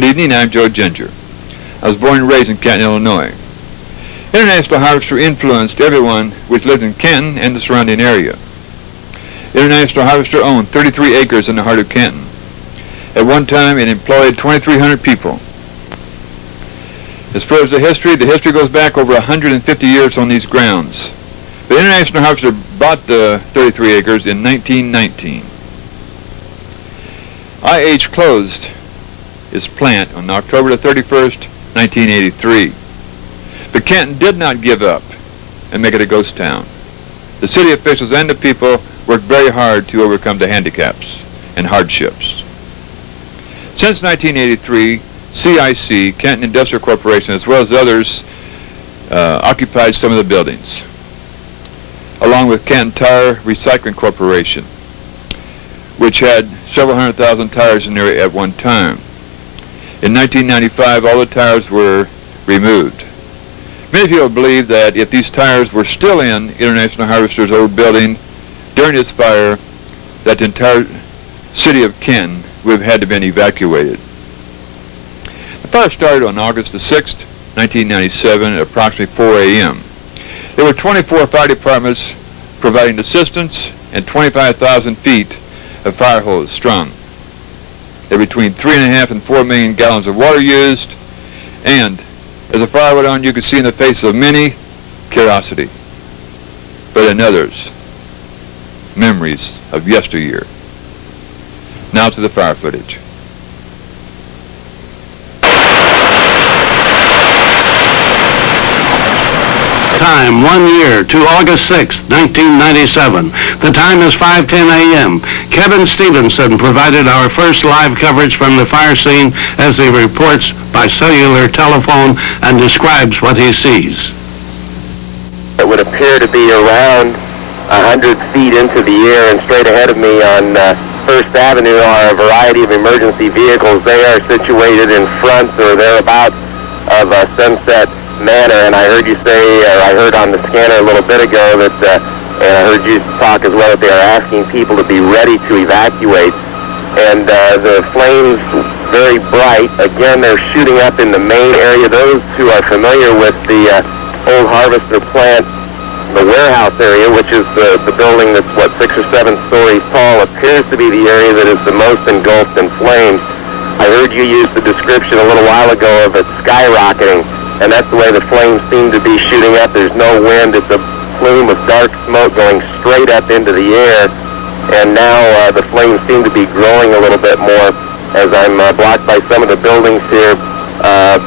Good evening, I'm Joe Ginger. I was born and raised in Canton, Illinois. International Harvester influenced everyone which lived in Canton and the surrounding area. International Harvester owned 33 acres in the heart of Canton. At one time, it employed 2,300 people. As far as the history goes back over 150 years on these grounds. The International Harvester bought the 33 acres in 1919. IH closed its plant on October the 31st, 1983. But Canton did not give up and make it a ghost town. The city officials and the people worked very hard to overcome the handicaps and hardships. Since 1983, CIC, Canton Industrial Corporation, as well as others, occupied some of the buildings, along with Canton Tire Recycling Corporation, which had several 100,000 tires in there at one time. In 1995, all the tires were removed. Many people believe that if these tires were still in International Harvester's old building during this fire, that the entire city of Canton would have had to have been evacuated. The fire started on August the 6th, 1997 at approximately 4 a.m. There were 24 fire departments providing assistance and 25,000 feet of fire hose strung. There were between 3.5 and 4 million gallons of water used, and as the fire went on, you could see in the faces of many curiosity, but in others, memories of yesteryear. Now to the fire footage. Time 1 year to August 6, 1997. The time is 5:10 a.m. Kevin Stevenson provided our first live coverage from the fire scene as he reports by cellular telephone and describes what he sees. It would appear to be around 100 feet into the air, and straight ahead of me on First Avenue are a variety of emergency vehicles. They are situated in front or thereabouts of Sunset Manor, and I heard you say, or I heard on the scanner a little bit ago that, and I heard you talk as well, that they are asking people to be ready to evacuate. And the flames, very bright. Again, they're shooting up in the main area. Those who are familiar with the old Harvester plant, the warehouse area, which is the building that's, 6 or 7 stories tall, appears to be the area that is the most engulfed in flames. I heard you use the description a little while ago of it skyrocketing, and that's the way the flames seem to be shooting up. There's no wind. It's a plume of dark smoke going straight up into the air, and now the flames seem to be growing a little bit more as I'm blocked by some of the buildings here,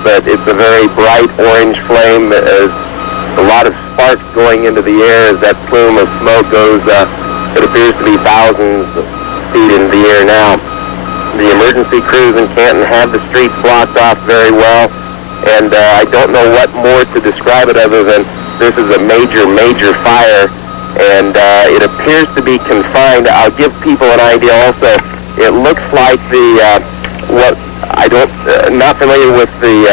but it's a very bright orange flame. A lot of sparks going into the air as that plume of smoke goes, it appears to be thousands of feet in the air now. The emergency crews in Canton have the streets blocked off very well, and I don't know what more to describe it other than this is a major, major fire, and it appears to be confined. I'll give people an idea also. It looks like not familiar with the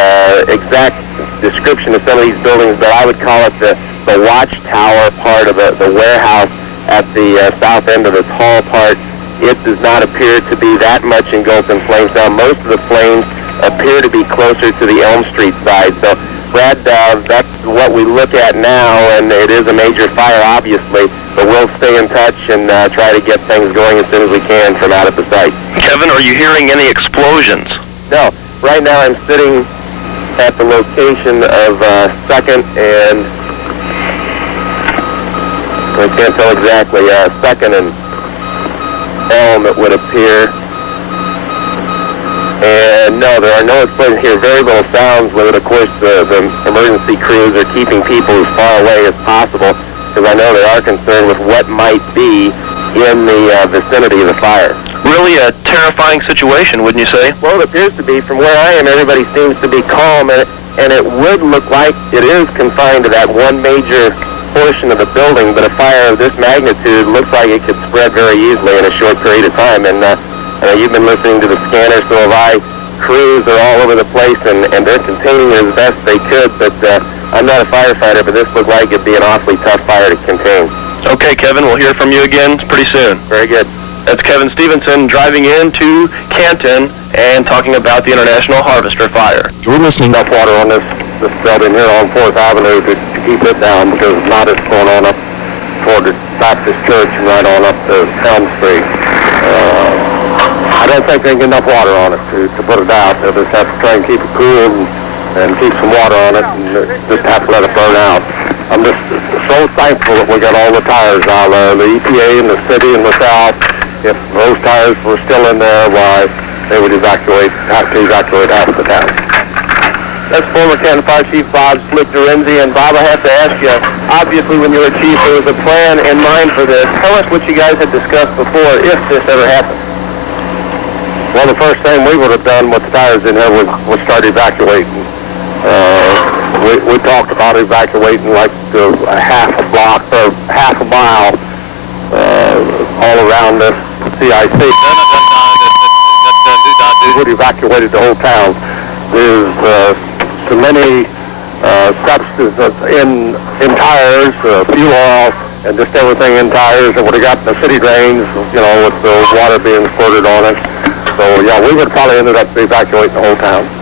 exact description of some of these buildings, but I would call it the watchtower part of the warehouse at the south end of the tall part. It does not appear to be that much engulfed in flames. Now, most of the flames appear to be closer to the Elm Street side. So, Brad, that's what we look at now, and it is a major fire, obviously, but we'll stay in touch and try to get things going as soon as we can from out at the site. Kevin, are you hearing any explosions? No. Right now I'm sitting at the location of 2nd and, I can't tell exactly, 2nd and Elm, it would appear. And no, there are no explosions here. Very little sounds with it. Of course, the emergency crews are keeping people as far away as possible, because I know they are concerned with what might be in the vicinity of the fire. Really a terrifying situation, wouldn't you say? Well, it appears to be. From where I am, everybody seems to be calm, and it would look like it is confined to that one major portion of the building, but a fire of this magnitude looks like it could spread very easily in a short period of time. And you've been listening to the scanner, so have I. Crews are all over the place, and they're containing it as best they could, but I'm not a firefighter, but this looked like it'd be an awfully tough fire to contain. Okay, Kevin, we'll hear from you again pretty soon. Very good. That's Kevin Stevenson driving into Canton and talking about the International Harvester Fire. We're listening. Enough water on this building here on 4th Avenue to keep it down, because if not, it's going on up toward the Baptist Church and right on up to Elm Street. I don't think they can get enough water on it to put it out. They'll just have to try and keep it cool and keep some water on it, and just have to let it burn out. I'm just so thankful that we got all the tires out there. The EPA and the city and the South, if those tires were still in there, why, they would have to evacuate half the town. That's former Canton Fire Chief Bob Slick-Dorenzi. And Bob, I have to ask you, obviously when you were chief, there was a plan in mind for this. Tell us what you guys had discussed before, if this ever happened. Well, the first thing we would have done with the tires in there was start evacuating. We talked about evacuating like a half a block or half a mile all around the CIC. We would have evacuated the whole town. There's so many substances in tires, fuel oil, and just everything in tires that would have gotten the city drains, you know, with the water being squirted on it. So, yeah, we would have probably ended up evacuating the whole town.